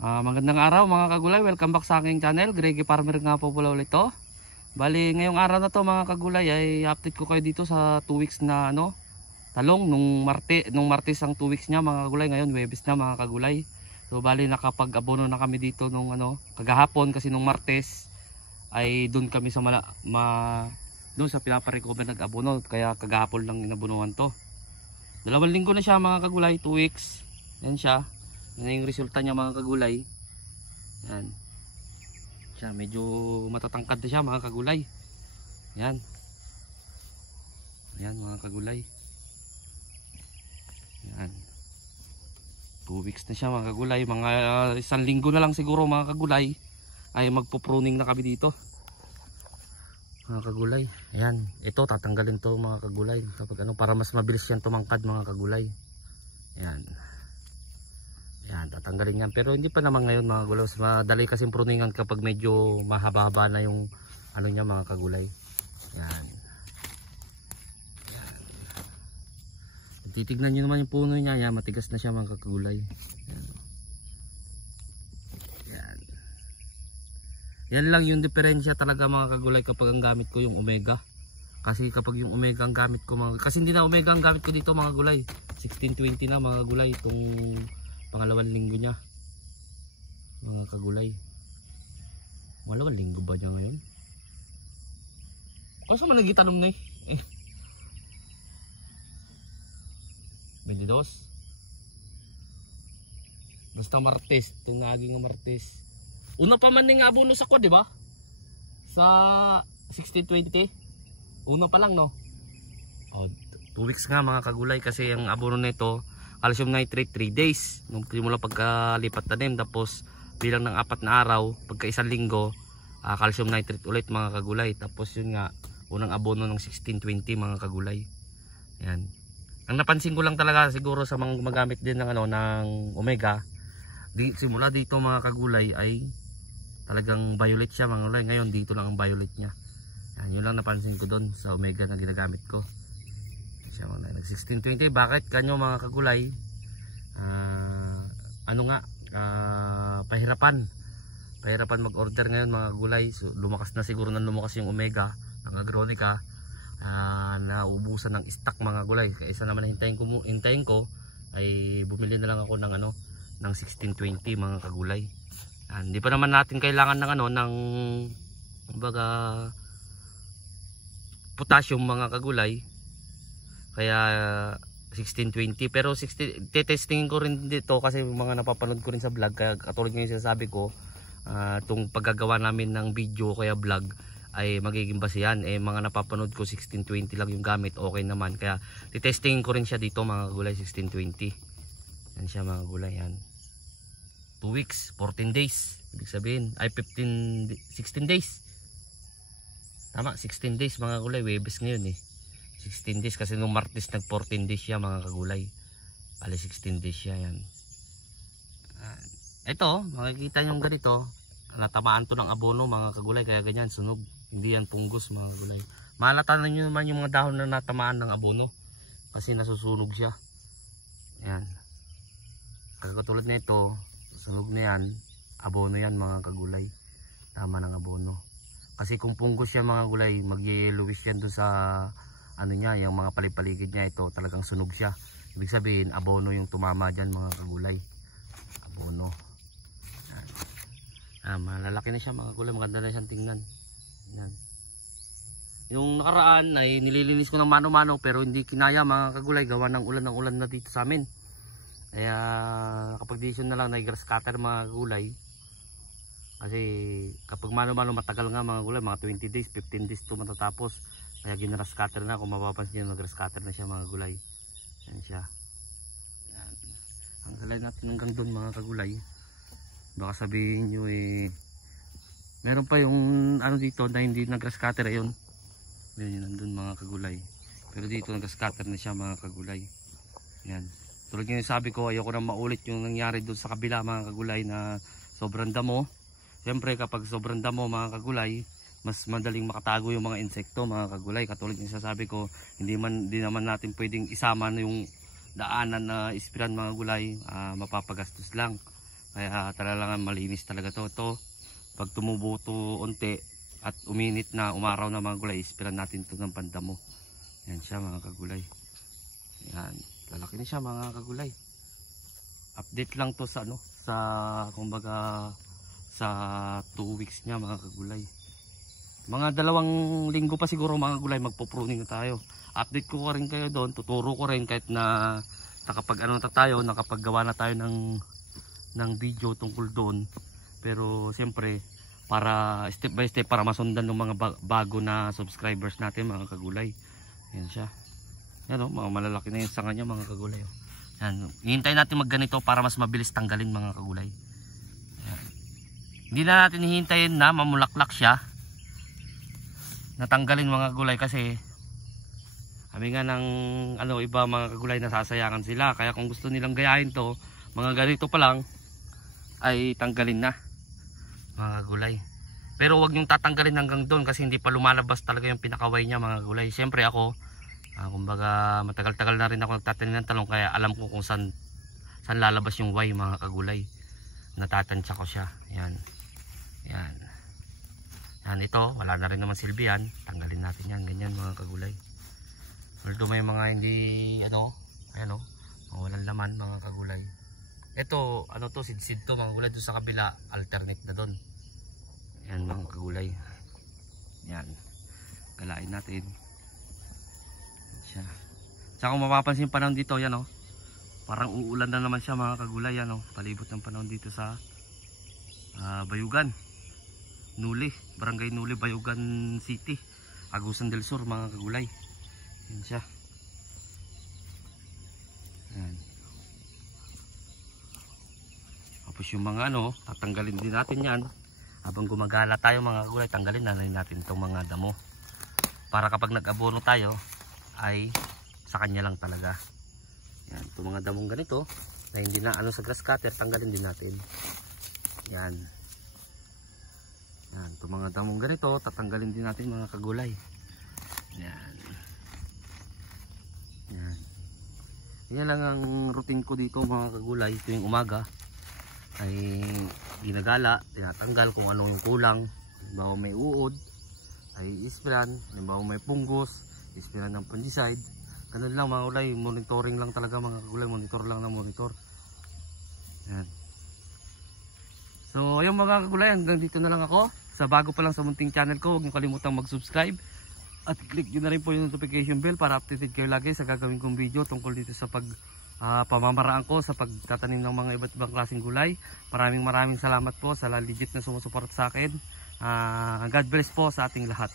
Magandang araw mga kagulay, welcome back sa aking channel. Greggy Farmer nga po pala ulit to. Bali ngayong araw na to mga kagulay ay update ko kayo dito sa 2 weeks na talong nung Martes ang 2 weeks niya mga kagulay. Ngayon Huwebes na mga kagulay. So bali nakapag-abono na kami dito nung kagahapon, kasi nung Martes ay doon kami sa doon sa pinaparecover nag-abono, kaya kagahapon lang inabonohan to. 2 linggo na siya mga kagulay, 2 weeks. Yan siya. Yan yung resulta niya mga kagulay. Yan siya, medyo matatangkad na siya mga kagulay. Yan. Yan mga kagulay. Yan. 2 weeks na siya mga kagulay. Mga 1 linggo na lang siguro mga kagulay ay magpo-pruning na kami dito mga kagulay. Ayan, ito tatanggalin to mga kagulay kapag para mas mabilis yan tumangkad mga kagulay. Ayan. Yan, tatanggalin yan. Pero hindi pa naman ngayon mga kagulay. Madali kasing pruningan kapag medyo mahaba-haba na yung niya mga kagulay. Yan. Yan. Titignan nyo naman yung puno niya. Yan, matigas na siya mga kagulay. Yan. Yan. Yan lang yung diferensya talaga mga kagulay kapag ang gamit ko yung Omega. Kasi kapag yung Omega ang gamit ko kasi hindi na Omega ang gamit ko dito mga gulay. 1620 na mga gulay itong pangalawang linggo niya mga kagulay. Pangalawang linggo ba niya ngayon? Kaso man nagitanong na 22 basta Martes, itong naging Martes. Una pa man nga abono sa ko, di ba? Sa 1620 una pa lang, no? 2 weeks nga mga kagulay, kasi ang abono nito calcium nitrate 3 days nung simula pagkalipat tanim, tapos bilang ng 4 na araw pagka 1 linggo calcium nitrate ulit mga kagulay. Tapos yun nga unang abono ng 1620 mga kagulay. Yan. Ang napansin ko lang talaga siguro sa mga gumagamit din ng ng Omega, simula dito mga kagulay ay talagang violet siya mga kagulay. Ngayon dito lang ang violet niya. Yan, yun lang napansin ko doon sa Omega na ginagamit ko. 1620. Bakit kanyo mga kagulay pahirapan mag-order ngayon mga kagulay. So, lumakas na siguro lumakas yung Omega ng Agronica, nauubusan ng stock mga kagulay. Kaya isa naman hintayin ko ay bumili na lang ako ng ng 1620 mga kagulay. Hindi pa naman natin kailangan ng ng potassium mga kagulay, kaya 1620. Pero testingin ko rin dito kasi mga napapanood ko rin sa vlog, kaya katulad ng sinasabi ko, itong paggagawa namin ng video kaya vlog ay magiging basihan. Mga napapanood ko 1620 lang yung gamit, okay naman, kaya titestingin ko rin siya dito mga gulay 1620. Yan siya mga gulay. Yan 2 weeks 14 days, ibig sabihin ay 16 days, tama, 16 days mga gulay. Huwebes ngayon 16 days kasi nung Martes nag 14 days siya mga kagulay. Bali 16 days siya. Yan. Ito, makikita nyo ganito, natamaan to ng abono mga kagulay, kaya ganyan sunog. Hindi yan punggos mga kagulay. Malata na nyo naman yung mga dahon na natamaan ng abono kasi nasusunog siya. Yan. Katulad na ito, sunog na yan, abono yan mga kagulay. Tama ng abono. Kasi kung punggos siya mga kagulay, mag-yellowish yan doon sa yung mga palipaligid niya. Ito talagang sunog siya, ibig sabihin abono yung tumama dyan mga kagulay. Abono. Malalaki na siya mga kagulay, maganda na siyang tingnan. Yan. Yung nakaraan ay nililinis ko ng mano-mano, pero hindi kinaya mga kagulay, gawa ng ulan na dito sa amin. Kaya kapag decision na lang na grass cutter mga kagulay, kasi kapag mano-mano matagal nga mga kagulay, mga 20 days 15 days to matatapos. Kaya ginaras cutter na, kung mapapansin nyo, nag-grass cutter na siya mga gulay. Yan siya. Yan. Ang galay natin hanggang doon mga kagulay. Baka sabihin nyo meron pa yung dito na hindi nag-grass cutter. Ayun. Yan nandun mga kagulay. Pero dito nag-grass cutter na siya mga kagulay. Yan. Tulad yung sabi ko, ayoko na maulit yung nangyari doon sa kabila mga kagulay na sobrang damo. Siyempre kapag sobrang damo mga kagulay, mas madaling makatago yung mga insekto mga kagulay. Katulad yung sasabi ko, hindi naman natin pwedeng isama na yung daanan na ispiran mga gulay, mapapagastos lang. Kaya talagang malinis talaga to. Pag tumubo to unti at uminit na, umaraw na mga gulay, ispiran natin to ng pandamo. Yan siya mga kagulay. Yan, lalaki na siya mga kagulay. Update lang to sa sa kumbaga sa 2 weeks niya mga kagulay. Mga 2 linggo pa siguro mga kagulay, magpo-pruning na tayo. Update ko rin kayo doon, tuturo ko rin kahit na nakapaggawa na tayo ng video tungkol doon. Pero siyempre para step by step para masundan ng mga bago na subscribers natin mga kagulay. Yan siya. Yan mga malalaki na yung sanga niya mga kagulay. Yan, hihintayin natin magganito para mas mabilis tanggalin mga kagulay. Yan. Hindi na natin hihintayin na mamulaklak siya, natanggalin mga kagulay, kasi kami nga ng iba mga kagulay nasasayangan sila. Kaya kung gusto nilang gayahin to, mga ganito pa lang ay tanggalin na mga kagulay. Pero huwag nyong tatanggalin hanggang doon kasi hindi pa lumalabas talaga yung pinakaway niya mga kagulay. Siyempre ako, kumbaga matagal-tagal na rin ako nagtatanim ng talong, kaya alam ko kung saan lalabas yung way mga kagulay. Natatansya ko siya. Yan. Yan. Yan, ito wala na rin naman silbi yan. Tanggalin natin yan, ganyan mga kagulay. Although may mga hindi walang laman mga kagulay. Ito to, sid to mga kagulay. Doon sa kabila alternate na doon. Yan mga kagulay. Yan, galain natin siya. Saka kung mapapansin panahon dito, yan parang uulan na naman siya mga kagulay. Yan palibot ng panahon dito sa Bayugan, Nuli, Barangay Nuli, Bayugan City, Agusan del Sur mga kagulay. Yan siya. Yan. Tapos yung mga tatanggalin din natin yan. Habang gumagala tayo mga kagulay, tanggalin na rin natin itong mga damo. Para kapag nag-abono tayo, ay sa kanya lang talaga. Yan, itong mga damong ganito na hindi na sa grass cutter, tanggalin din natin. Yan. Yan, itong mga damong ganito, tatanggalin din natin mga kagulay. Yan. Yan. Yan lang ang routine ko dito mga kagulay. Tuwing umaga ay ginagala, tinatanggal kung ano yung kulang. Halimbawa may uod, ay isprayan. Halimbawa may punggos, isprayan ng fungicide. Ganun lang mga kagulay, monitoring lang talaga mga kagulay, monitor lang na monitor. Yan. So ayun mga kagulay, hanggang dito na lang ako. Sa bago pa lang sa munting channel ko, huwag niyo kalimutang mag-subscribe at click nyo na rin po yung notification bell para updated kayo lagi sa gagawin kong video tungkol dito sa pamamaraan ko sa pagtatanim ng mga iba't ibang klaseng gulay. Maraming salamat po sa legit na sumusuporta sa akin. God bless po sa ating lahat.